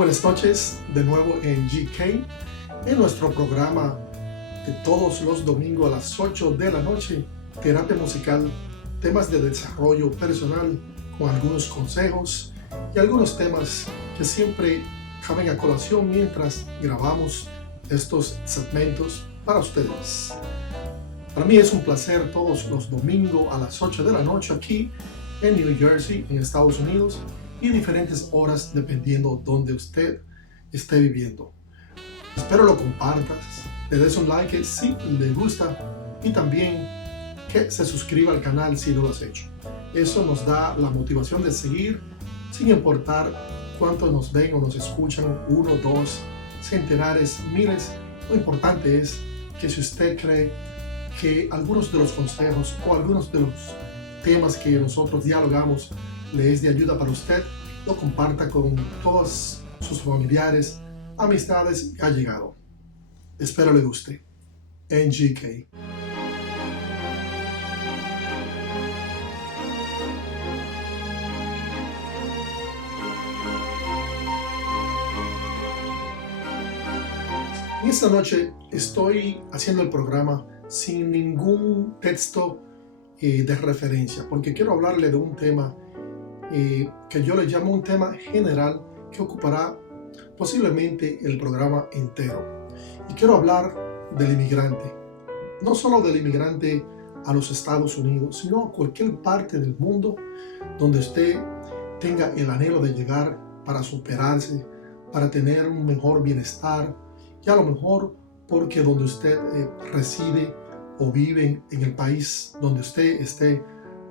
buenas noches, de nuevo en GK, en nuestro programa de todos los domingos a las 8 de la noche, terapia musical, temas de desarrollo personal con algunos consejos y algunos temas que siempre caben a colación mientras grabamos estos segmentos para ustedes. Para mí es un placer todos los domingos a las 8 de la noche aquí en New Jersey, en Estados Unidos, y diferentes horas dependiendo donde usted esté viviendo. Espero lo compartas, le des un like si le gusta y también que se suscriba al canal si no lo has hecho. Eso nos da la motivación de seguir sin importar cuántos nos ven o nos escuchan, 1, 2, centenares, miles. Lo importante es que si usted cree que algunos de los consejos o algunos de los temas que nosotros dialogamos le es de ayuda para usted, lo comparta con todos sus familiares, amistades y allegados. Espero le guste. NGK. En esta noche estoy haciendo el programa sin ningún texto de referencia, porque quiero hablarle de un tema que yo le llamo un tema general que ocupará posiblemente el programa entero. Y quiero hablar del inmigrante, no solo del inmigrante a los Estados Unidos, sino a cualquier parte del mundo donde usted tenga el anhelo de llegar para superarse, para tener un mejor bienestar, y a lo mejor porque donde usted reside o vive, en el país donde usted esté,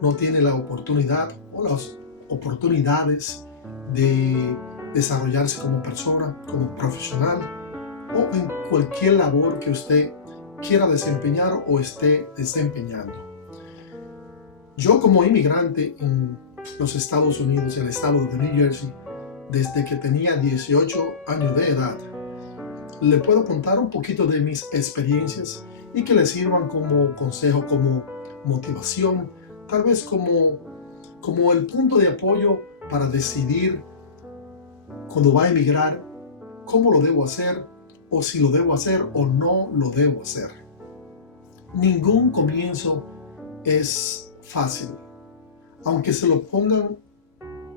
no tiene la oportunidad o las oportunidades de desarrollarse como persona, como profesional, o en cualquier labor que usted quiera desempeñar o esté desempeñando. Yo, como inmigrante en los Estados Unidos, en el estado de New Jersey, desde que tenía 18 años de edad, le puedo contar un poquito de mis experiencias y que le sirvan como consejo, como motivación, tal vez como el punto de apoyo para decidir cuando va a emigrar cómo lo debo hacer, o si lo debo hacer o no lo debo hacer. Ningún comienzo es fácil. Aunque se lo pongan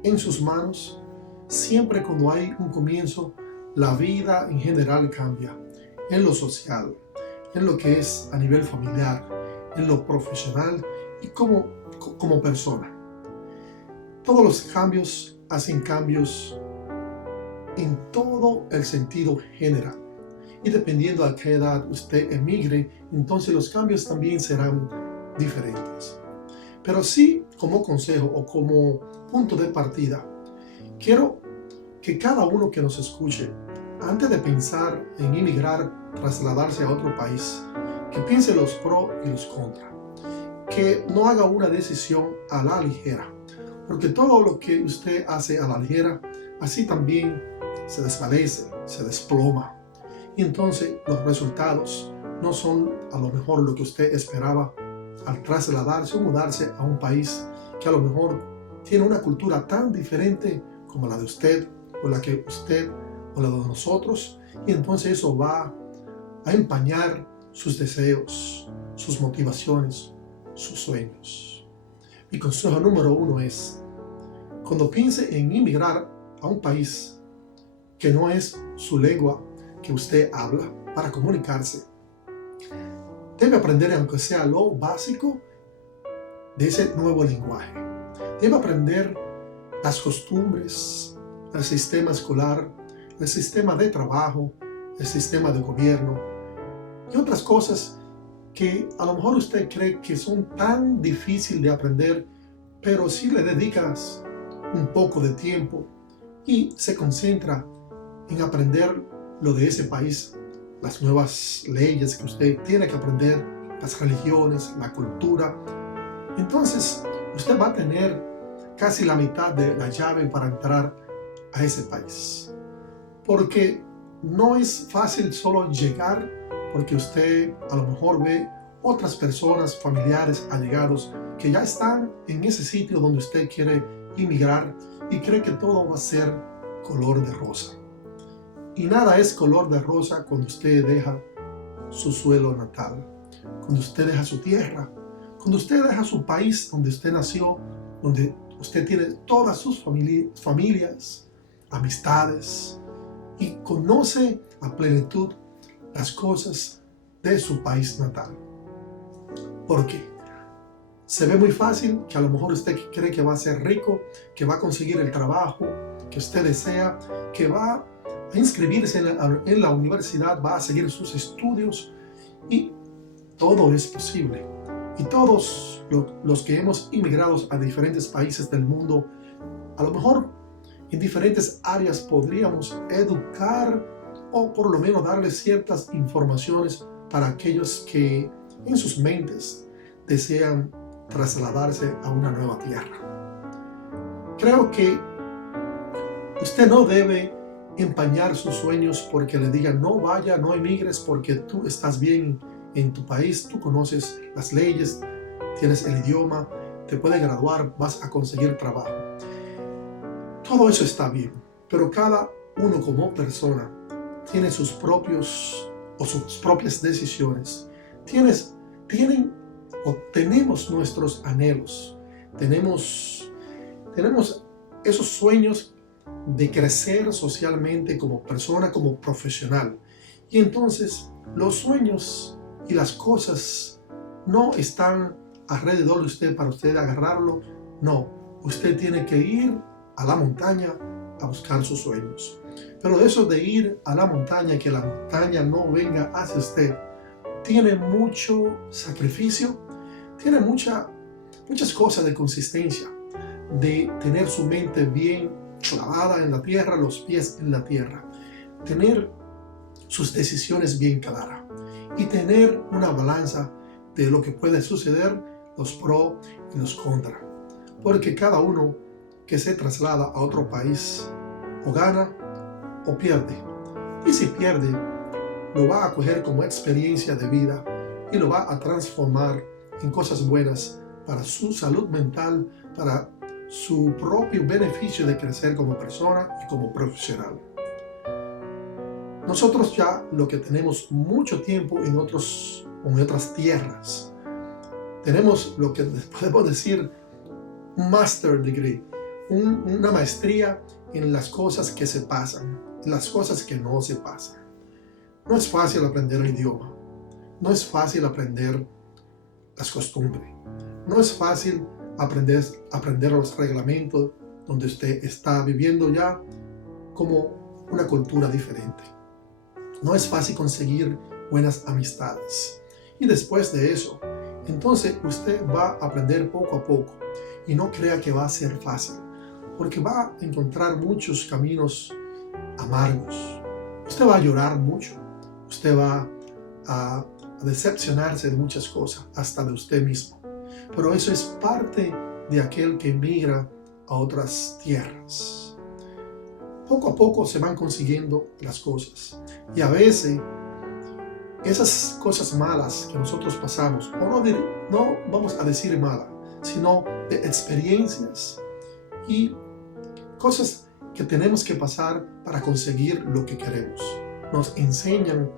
en sus manos, siempre cuando hay un comienzo, la vida en general cambia, en lo social, en lo que es a nivel familiar, en lo profesional y como persona. Todos los cambios hacen cambios en todo el sentido general. Y dependiendo a qué edad usted emigre, entonces los cambios también serán diferentes. Pero sí, como consejo o como punto de partida, quiero que cada uno que nos escuche, antes de pensar en emigrar, trasladarse a otro país, que piense los pros y los contras, que no haga una decisión a la ligera, porque todo lo que usted hace a la ligera, así también se desvanece, se desploma, y entonces los resultados no son a lo mejor lo que usted esperaba al trasladarse o mudarse a un país que a lo mejor tiene una cultura tan diferente como la de usted, o la que usted o la de nosotros, y entonces eso va a empañar sus deseos, sus motivaciones, sus sueños. Mi consejo número 1 es, cuando piense en emigrar a un país que no es su lengua que usted habla para comunicarse, debe aprender, aunque sea lo básico, de ese nuevo lenguaje. Debe aprender las costumbres, el sistema escolar, el sistema de trabajo, el sistema de gobierno y otras cosas que a lo mejor usted cree que son tan difíciles de aprender, pero si le dedicas un poco de tiempo y se concentra en aprender lo de ese país, las nuevas leyes que usted tiene que aprender, las religiones, la cultura, entonces usted va a tener casi la mitad de la llave para entrar a ese país. Porque no es fácil solo llegar, porque usted a lo mejor ve otras personas, familiares, allegados, que ya están en ese sitio donde usted quiere emigrar y cree que todo va a ser color de rosa. Y nada es color de rosa cuando usted deja su suelo natal, cuando usted deja su tierra, cuando usted deja su país donde usted nació, donde usted tiene todas sus familias, amistades, y conoce a plenitud las cosas de su país natal. Porque se ve muy fácil que a lo mejor usted cree que va a ser rico, que va a conseguir el trabajo que usted desea, que va a inscribirse en la universidad, va a seguir sus estudios, y todo es posible. Y todos los que hemos inmigrado a diferentes países del mundo, a lo mejor en diferentes áreas podríamos educar o por lo menos darles ciertas informaciones para aquellos que en sus mentes desean trasladarse a una nueva tierra. Creo que usted no debe empañar sus sueños porque le digan no vaya, no emigres porque tú estás bien en tu país, tú conoces las leyes, tienes el idioma, te puedes graduar, vas a conseguir trabajo. Todo eso está bien, pero cada uno como persona tiene sus propias decisiones. Tenemos nuestros anhelos, tenemos esos sueños de crecer socialmente como persona, como profesional. Y entonces los sueños y las cosas no están alrededor de usted para usted agarrarlo. No, usted tiene que ir a la montaña a buscar sus sueños. Pero eso de ir a la montaña y que la montaña no venga hacia usted, tiene mucho sacrificio, tiene muchas cosas de consistencia, de tener su mente bien clavada en la tierra, los pies en la tierra, tener sus decisiones bien claras y tener una balanza de lo que puede suceder, los pros y los contras. Porque cada uno que se traslada a otro país o gana o pierde. Y si pierde, lo va a coger como experiencia de vida y lo va a transformar en cosas buenas para su salud mental, para su propio beneficio de crecer como persona y como profesional. Nosotros ya lo que tenemos mucho tiempo en otras tierras, tenemos lo que podemos decir un master degree, una maestría en las cosas que se pasan, en las cosas que no se pasan. No es fácil aprender el idioma, no es fácil aprender las costumbres, no es fácil aprender los reglamentos donde usted está viviendo ya como una cultura diferente. No es fácil conseguir buenas amistades. Y después de eso, entonces usted va a aprender poco a poco y no crea que va a ser fácil, porque va a encontrar muchos caminos amargos. Usted va a llorar mucho, usted va a decepcionarse de muchas cosas, hasta de usted mismo. Pero eso es parte de aquel que migra a otras tierras. Poco a poco se van consiguiendo las cosas. Y a veces esas cosas malas que nosotros pasamos, o no vamos a decir malas, sino de experiencias y cosas que tenemos que pasar para conseguir lo que queremos, nos enseñan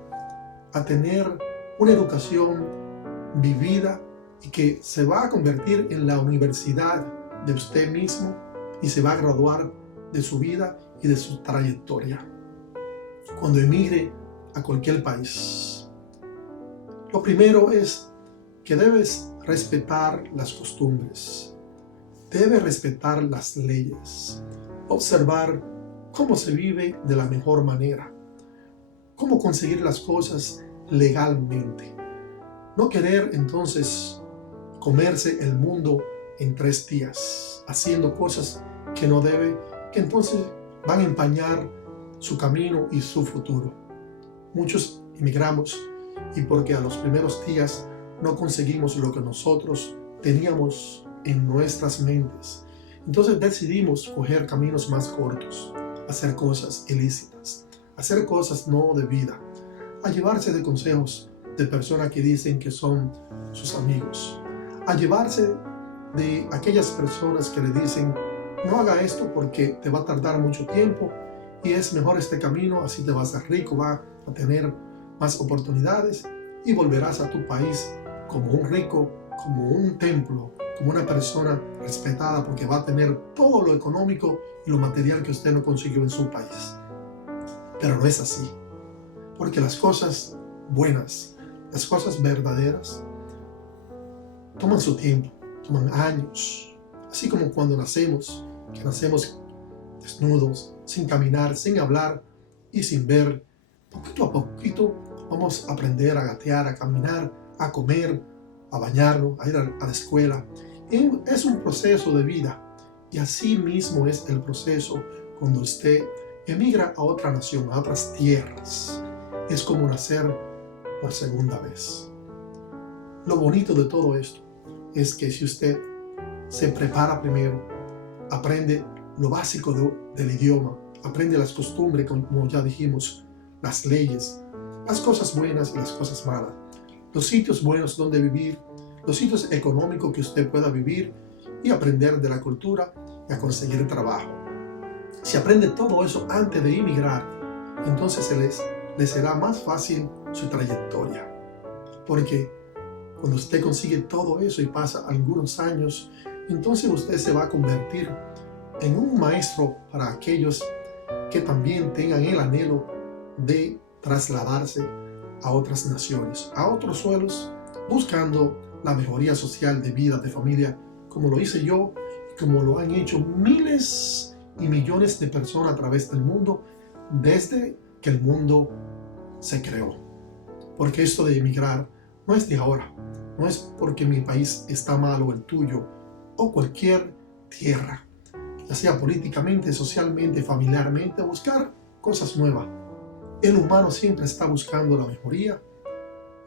a tener una educación vivida y que se va a convertir en la universidad de usted mismo y se va a graduar de su vida y de su trayectoria cuando emigre a cualquier país. Lo primero es que debes respetar las costumbres, debes respetar las leyes, observar cómo se vive de la mejor manera, cómo conseguir las cosas legalmente. No querer entonces comerse el mundo en 3 días, haciendo cosas que no debe, que entonces van a empañar su camino y su futuro. Muchos emigramos y porque a los primeros días no conseguimos lo que nosotros teníamos en nuestras mentes, entonces decidimos coger caminos más cortos, hacer cosas ilícitas, hacer cosas no debidas, a llevarse de consejos de personas que dicen que son sus amigos, a llevarse de aquellas personas que le dicen no haga esto porque te va a tardar mucho tiempo y es mejor este camino, así te vas a ser rico, vas a tener más oportunidades y volverás a tu país como un rico, como un templo, como una persona respetada, porque va a tener todo lo económico y lo material que usted no consiguió en su país. Pero no es así, porque las cosas buenas, las cosas verdaderas, toman su tiempo, toman años, así como cuando nacemos, que nacemos desnudos, sin caminar, sin hablar y sin ver. Poquito a poquito vamos a aprender a gatear, a caminar, a comer, a bañarnos, a ir a la escuela. Es un proceso de vida, y así mismo es el proceso cuando usted emigra a otra nación, a otras tierras. Es como nacer por segunda vez. Lo bonito de todo esto es que si usted se prepara primero, aprende lo básico del idioma, aprende las costumbres, como ya dijimos, las leyes, las cosas buenas y las cosas malas, los sitios buenos donde vivir, los sitios económicos que usted pueda vivir y aprender de la cultura y a conseguir trabajo. Si aprende todo eso antes de emigrar, entonces le será más fácil su trayectoria. Porque cuando usted consigue todo eso y pasa algunos años, entonces usted se va a convertir en un maestro para aquellos que también tengan el anhelo de trasladarse a otras naciones, a otros suelos, buscando la mejoría social de vida, de familia, como lo hice yo y como lo han hecho miles y millones de personas a través del mundo desde que el mundo se creó. Porque esto de emigrar no es de ahora, no es porque mi país está mal o el tuyo o cualquier tierra, ya sea políticamente, socialmente, familiarmente, buscar cosas nuevas. El humano siempre está buscando la mejoría.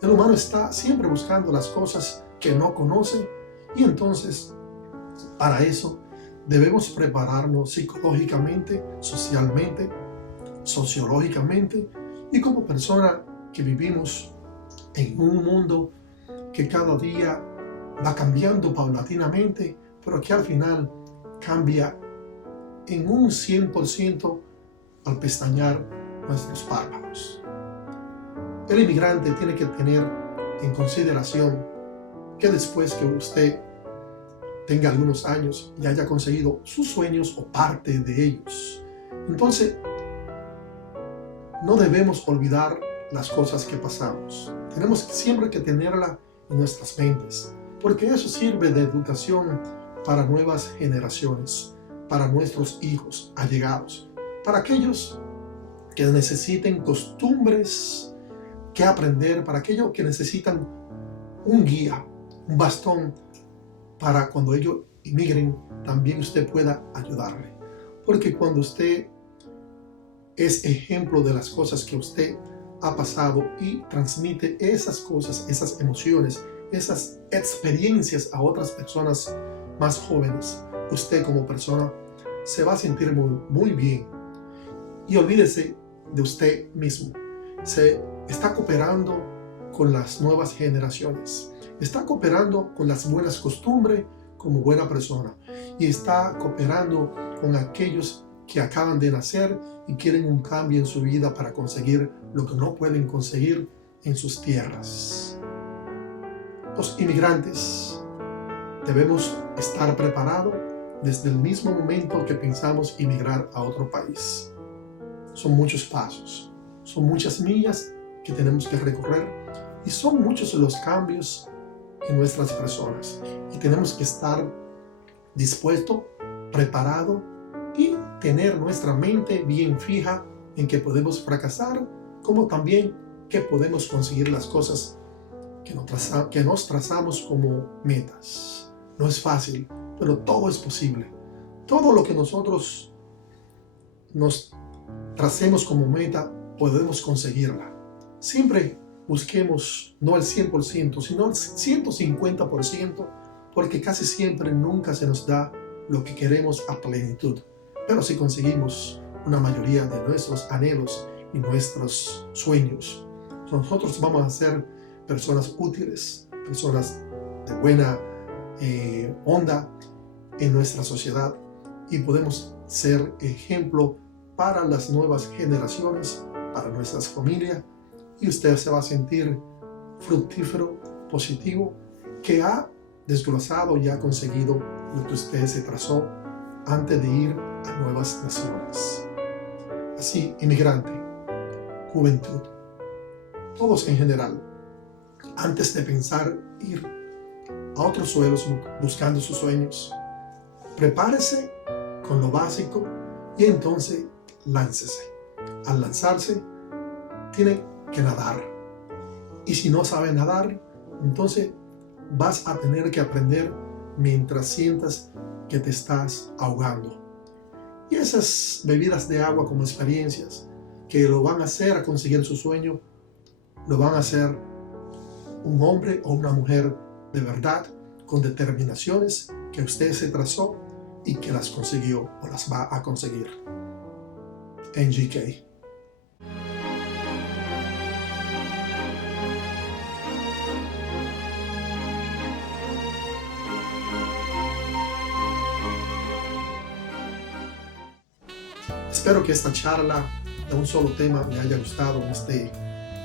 El humano está siempre buscando las cosas que no conoce, y entonces para eso debemos prepararnos psicológicamente, socialmente, sociológicamente, y como persona que vivimos en un mundo que cada día va cambiando paulatinamente, pero que al final cambia en un 100% al pestañear nuestros párpados. El inmigrante tiene que tener en consideración que después que usted tenga algunos años y haya conseguido sus sueños o parte de ellos, entonces no debemos olvidar las cosas que pasamos. Tenemos siempre que tenerla en nuestras mentes, porque eso sirve de educación para nuevas generaciones, para nuestros hijos allegados, para aquellos que necesiten costumbres que aprender, para aquellos que necesitan un guía, un bastón, para cuando ellos emigren también usted pueda ayudarle. Porque cuando usted es ejemplo de las cosas que usted ha pasado y transmite esas cosas, esas emociones, esas experiencias a otras personas más jóvenes, usted como persona se va a sentir muy bien. Y olvídese de usted mismo. Se está cooperando con las nuevas generaciones, está cooperando con las buenas costumbres como buena persona, y está cooperando con aquellos que acaban de nacer y quieren un cambio en su vida para conseguir lo que no pueden conseguir en sus tierras. Los inmigrantes debemos estar preparados desde el mismo momento que pensamos emigrar a otro país. Son muchos pasos, son muchas millas que tenemos que recorrer, y son muchos los cambios en nuestras personas, y tenemos que estar dispuestos, preparados, y tener nuestra mente bien fija en que podemos fracasar, como también que podemos conseguir las cosas que nos trazamos como metas. No es fácil, pero todo es posible. Todo lo que nosotros nos tracemos como meta, podemos conseguirla. Siempre busquemos no el 100%, sino el 150%, porque casi siempre nunca se nos da lo que queremos a plenitud. Pero si conseguimos una mayoría de nuestros anhelos y nuestros sueños, nosotros vamos a ser personas útiles, personas de buena onda en nuestra sociedad, y podemos ser ejemplo para las nuevas generaciones, para nuestras familias, y usted se va a sentir fructífero, positivo, que ha desglosado y ha conseguido lo que usted se trazó antes de ir a nuevas naciones. Así, inmigrante, juventud, todos en general, antes de pensar ir a otros suelos buscando sus sueños, prepárese con lo básico y entonces láncese. Al lanzarse, tiene que nadar. Y si no sabe nadar, entonces vas a tener que aprender mientras sientas que te estás ahogando. Y esas bebidas de agua como experiencias que lo van a hacer a conseguir su sueño, lo van a hacer un hombre o una mujer de verdad, con determinaciones que usted se trazó y que las consiguió o las va a conseguir. NGK. Espero que esta charla de un solo tema le haya gustado en este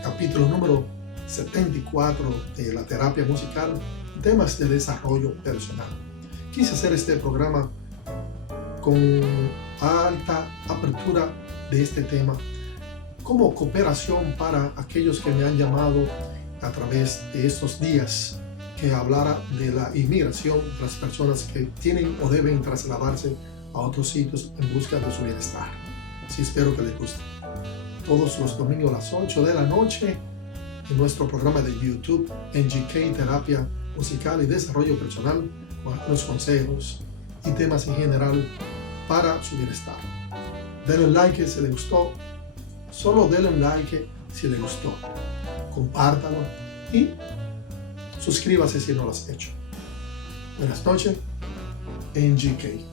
capítulo número 74 de la terapia musical, temas de desarrollo personal. Quise hacer este programa con alta apertura de este tema como cooperación para aquellos que me han llamado a través de estos días, que hablara de la inmigración, de las personas que tienen o deben trasladarse a otros sitios en busca de su bienestar. Así espero que les guste. Todos los domingos a las 8 de la noche en nuestro programa de YouTube, NGK Terapia Musical y Desarrollo Personal, con algunos consejos y temas en general para su bienestar. Denle un like si le gustó. Solo denle un like si le gustó. Compártalo y suscríbase si no lo has hecho. Buenas noches, NGK.